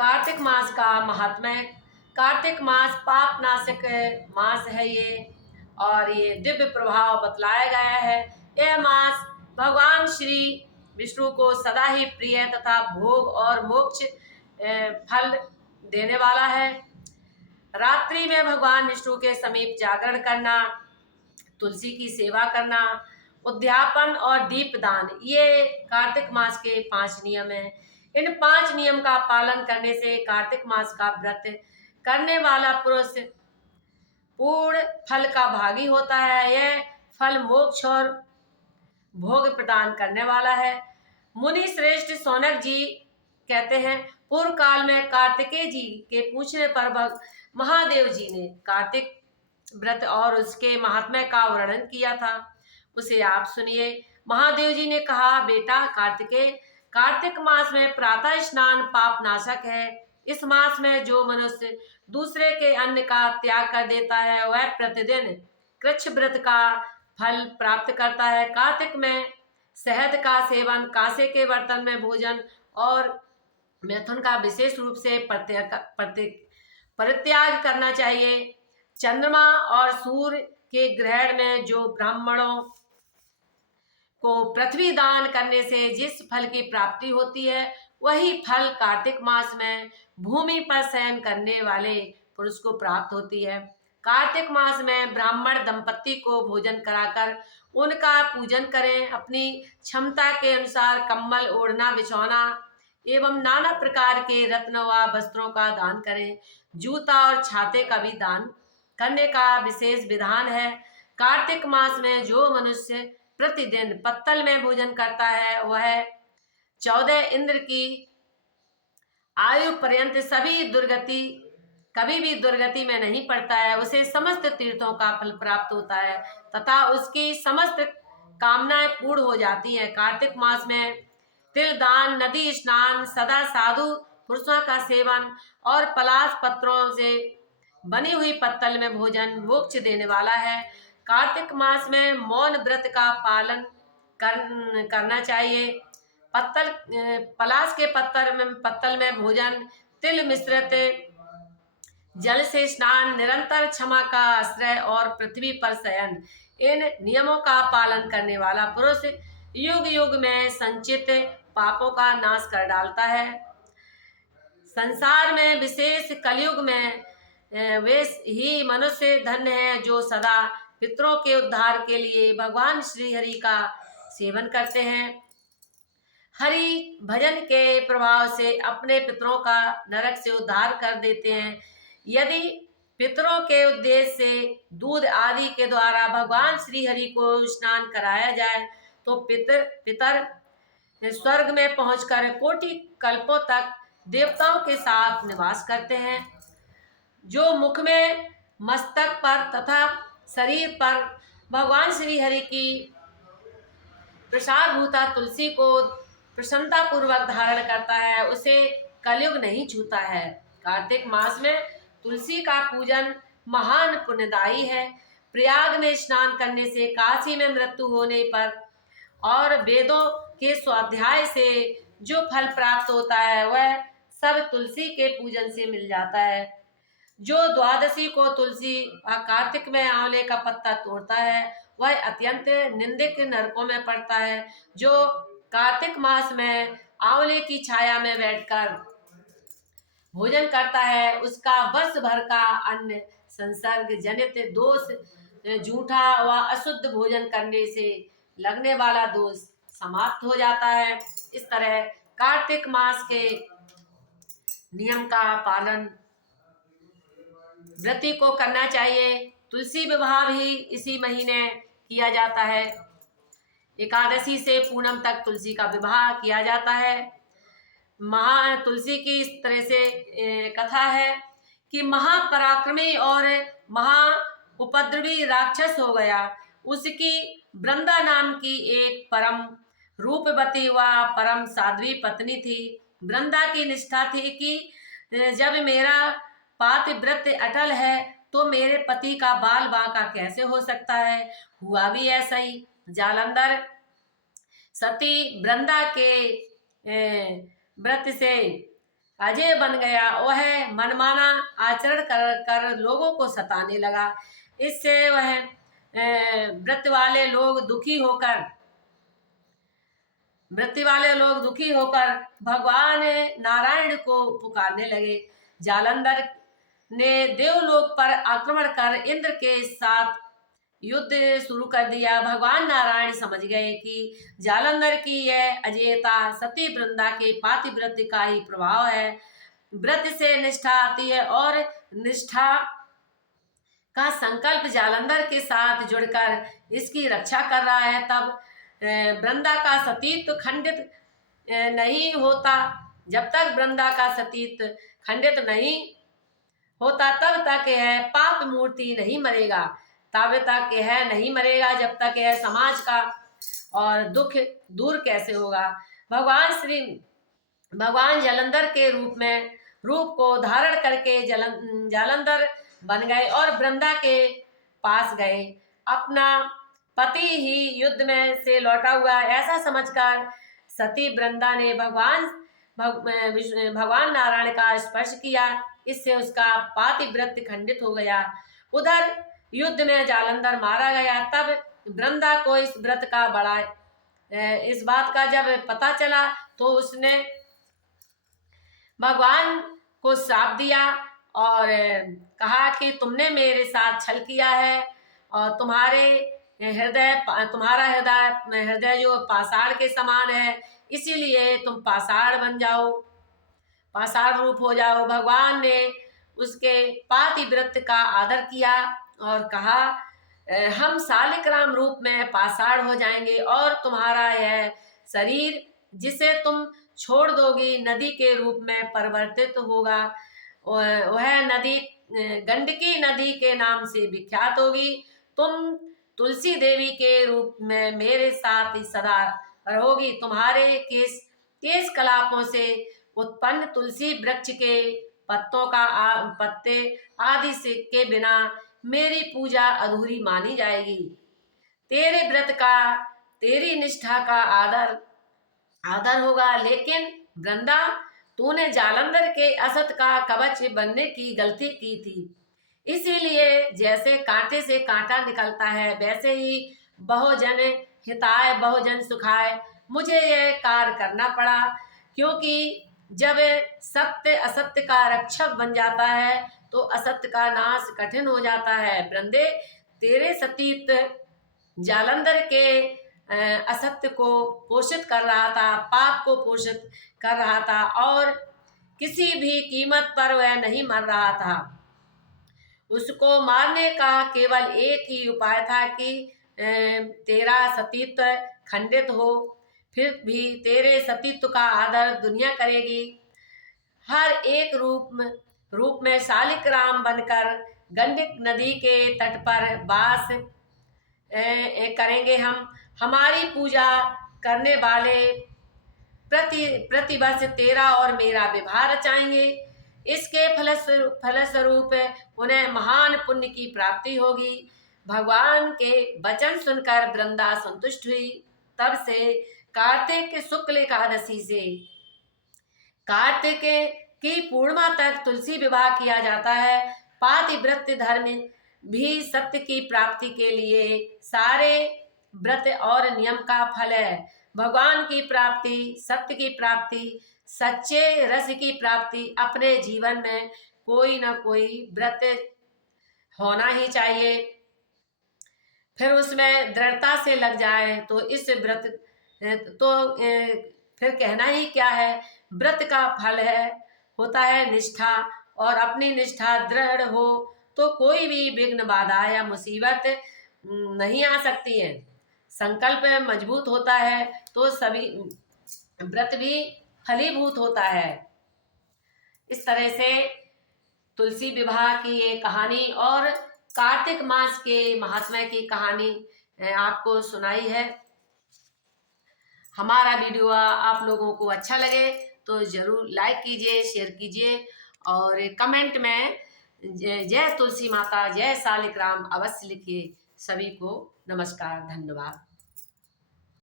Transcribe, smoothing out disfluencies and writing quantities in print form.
कार्तिक मास का महात्म्य। कार्तिक मास पाप नाशक मास है ये, और ये दिव्य प्रभाव बतलाया गया है। यह मास भगवान श्री विष्णु को सदा ही प्रिय तथा भोग और मोक्ष फल देने वाला है। रात्रि में भगवान विष्णु के समीप जागरण करना, तुलसी की सेवा करना, उद्यापन और दीपदान, ये कार्तिक मास के 5 नियम हैं। इन 5 नियम का पालन करने से कार्तिक मास का व्रत करने वाला पुरुष पूर्ण फल का भागी होता है। यह फल मोक्ष और भोग प्रदान करने वाला है। मुनि श्रेष्ठ सौनक जी कहते हैं, पूर्व काल में कार्तिकेय जी के पूछने पर महादेव जी ने कार्तिक व्रत और उसके महात्म्य का वर्णन किया था। उसे आप सुनिए। महादेव जी ने कहा, बेटा कार्तिकेय, कार्तिक मास में प्रातः स्नान पाप नाशक है। इस मास में जो मनुष्य दूसरे के अन्न का त्याग कर देता है वह प्रतिदिन कृच्छ व्रत का फल प्राप्त करता है। कार्तिक में शहद का सेवन, कांसे के बर्तन में भोजन और मैथुन का विशेष रूप से परित्याग करना चाहिए। चंद्रमा और सूर्य के ग्रहण में जो ब्राह्मणों को पृथ्वी दान करने से जिस फल की प्राप्ति होती है, वही फल कार्तिक मास में भूमि पर शयन करने वाले पुरुष को प्राप्त होती है। कार्तिक मास में ब्राह्मण दंपति को भोजन कराकर उनका पूजन करें। अपनी क्षमता के अनुसार कंबल, ओढ़ना, बिछौना एवं नाना प्रकार के रत्न व वस्त्रों का दान करें। जूता और छाते का भी दान करने का विशेष विधान है। कार्तिक मास में जो मनुष्य प्रतिदिन पत्तल में भोजन करता है वह 14 इंद्र की आयु पर्यंत कभी भी दुर्गति में नहीं पड़ता है। उसे समस्त तीर्थों का फल प्राप्त होता है तथा उसकी समस्त कामनाएं पूर्ण हो जाती हैं। कार्तिक मास में तिल दान, नदी स्नान, सदा साधु पुरुषों का सेवन और पलाश पत्रों से बनी हुई पत्तल में भोजन मोक्ष देने वाला है। कार्तिक मास में मौन व्रत का पालन करना चाहिए। पलाश के पत्तल में भोजन, तिल मिश्रित जल से स्नान, निरंतर क्षमा का आश्रय और पृथ्वी पर शयन, इन नियमों का पालन करने वाला पुरुष युग युग में संचित पापों का नाश कर डालता है। संसार में विशेष कलयुग में वे ही मनुष्य धन्य है जो सदा पितरों के उद्धार के लिए भगवान श्री हरि का सेवन करते हैं। हरि भजन के प्रभाव से अपने पितरों का नरक से उद्धार कर देते हैं। यदि पितरों के उद्देश्य से दूध आदि के द्वारा भगवान श्री हरि को स्नान कराया जाए तो पितर स्वर्ग में पहुंचकर कोटि कल्पों तक देवताओं के साथ निवास करते हैं। जो मुख में, मस्तक पर तथा शरीर पर भगवान श्री हरि की प्रसाद भूता तुलसी को प्रसन्नता पूर्वक धारण करता है उसे कलयुग नहीं छूता है। कार्तिक मास में तुलसी का पूजन महान पुण्यदायी है। प्रयाग में स्नान करने से काशी में मृत्यु होने पर और वेदों के स्वाध्याय से जो फल प्राप्त होता है वह सब तुलसी के पूजन से मिल जाता है। जो द्वादशी को तुलसी व कार्तिक में आंवले का पत्ता तोड़ता है वह अत्यंत निंदिक नरकों में पड़ता है। जो कार्तिक मास में आंवले की छाया में बैठकर भोजन करता है उसका वर्ष भर का अन्न संसर्ग जनित दोष, झूठा व अशुद्ध भोजन करने से लगने वाला दोष समाप्त हो जाता है। इस तरह कार्तिक मास के नियम का पालन व्रती को करना चाहिए। तुलसी विवाह भी इसी महीने किया जाता है। एकादशी से पूनम तक तुलसी का विवाह किया जाता है। तुलसी की इस तरह से कथा है कि महापराक्रमी और महा उपद्रवी राक्षस हो गया। उसकी वृंदा नाम की एक परम रूपवती व परम साध्वी पत्नी थी। वृंदा की निष्ठा थी कि जब मेरा पातिव्रत अटल है तो मेरे पति का बाल बांका कैसे हो सकता है। हुआ भी ऐसा ही। जालंधर सती वृंदा के व्रत से अजय बन गया। वह मनमाना आचरण कर कर लोगों को सताने लगा। इससे वह व्रत वाले लोग दुखी होकर भगवान नारायण को पुकारने लगे। जालंधर ने देवलोक पर आक्रमण कर इंद्र के साथ युद्ध शुरू कर दिया। भगवान नारायण समझ गए कि जालंधर की यह अजेयता सती वृंदा के पातिव्रत का ही प्रभाव है। व्रत से निष्ठा आती है और निष्ठा का संकल्प जालंधर के साथ जुड़कर इसकी रक्षा कर रहा है। तब वृंदा का सतीत्व खंडित नहीं होता। जब तक वृंदा का सतीत्व खंडित नहीं होता तब तक यह पाप मूर्ति नहीं मरेगा। तब तक यह नहीं मरेगा जब तक यह समाज का और दुख दूर कैसे होगा। भगवान जालंधर के रूप को धारण करके जालंधर बन गए और वृंदा के पास गए। अपना पति ही युद्ध में से लौटा हुआ ऐसा समझकर सती वृंदा ने भगवान नारायण का स्पर्श किया। इससे उसका पातिव्रत खंडित हो गया। उधर युद्ध में जालंधर मारा गया। तब वृंदा को इस बात का जब पता चला तो उसने भगवान को श्राप दिया और कहा कि तुमने मेरे साथ छल किया है और तुम्हारा हृदय जो पाषाण के समान है, इसीलिए तुम पाषाण बन जाओ, पाषाण रूप हो जाओ। भगवान ने उसके पातिव्रत का आदर किया और कहा हम शालिग्राम रूप में पाषाण हो जाएंगे और तुम्हारा यह शरीर जिसे तुम छोड़ दोगी नदी के रूप में परिवर्तित होगा। वह नदी गंडकी नदी के नाम से विख्यात होगी। तुम तुलसी देवी के रूप में मेरे साथ सदा रहोगी। तुम्हारे केश कलापों से उत्पन्न तुलसी वृक्ष के पत्ते आदि से के बिना मेरी पूजा अधूरी मानी जाएगी। तेरे व्रत का तेरी निष्ठा का आदर होगा। लेकिन वृंदा, तूने जालंधर के असत का कवच बनने की गलती की थी। इसीलिए जैसे कांटे से कांटा निकलता है वैसे ही बहुजन हिताय बहुजन सुखाय मुझे यह कार्य करना पड़ा। क्योंकि जब सत्य असत्य का रक्षक बन जाता है तो असत्य का नाश कठिन हो जाता है। वृंदे, तेरे सतीत्व जालंधर के असत्य को पोषित कर रहा था, पाप को पोषित कर रहा था और किसी भी कीमत पर वह नहीं मर रहा था। उसको मारने का केवल एक ही उपाय था कि तेरा सतीत्व खंडित हो। फिर भी तेरे सतीत्व का आदर दुनिया करेगी। हर एक रूप में शालिग्राम बनकर गंडक नदी के तट पर वास करेंगे। हम हमारी पूजा करने वाले प्रतिवर्ष तेरा और मेरा विवाह रचाएंगे। इसके फलस्वरूप उन्हें महान पुण्य की प्राप्ति होगी। भगवान के वचन सुनकर वृंदा संतुष्ट हुई। तब से कार्तिक शुक्ल एकादशी से कार्तिक की पूर्णिमा तक तुलसी विवाह किया जाता है। पातिव्रत धर्म भी सत्य की प्राप्ति के लिए सारे व्रत और नियम का फल है। भगवान की प्राप्ति, सत्य की प्राप्ति, सच्चे रस की प्राप्ति अपने जीवन में कोई ना कोई व्रत होना ही चाहिए। फिर उसमें दृढ़ता से लग जाए तो इस व्रत फिर कहना ही क्या है। व्रत का फल होता है निष्ठा, और अपनी निष्ठा दृढ़ हो तो कोई भी विघ्न, बाधा या मुसीबत नहीं आ सकती है। संकल्प मजबूत होता है तो सभी व्रत भी फलीभूत होता है। इस तरह से तुलसी विवाह की ये कहानी और कार्तिक मास के महात्म्य की कहानी आपको सुनाई है। हमारा वीडियो आप लोगों को अच्छा लगे तो जरूर लाइक कीजिए, शेयर कीजिए और कमेंट में जय तुलसी माता, जय शालिग्राम अवश्य लिखिए। सभी को नमस्कार, धन्यवाद।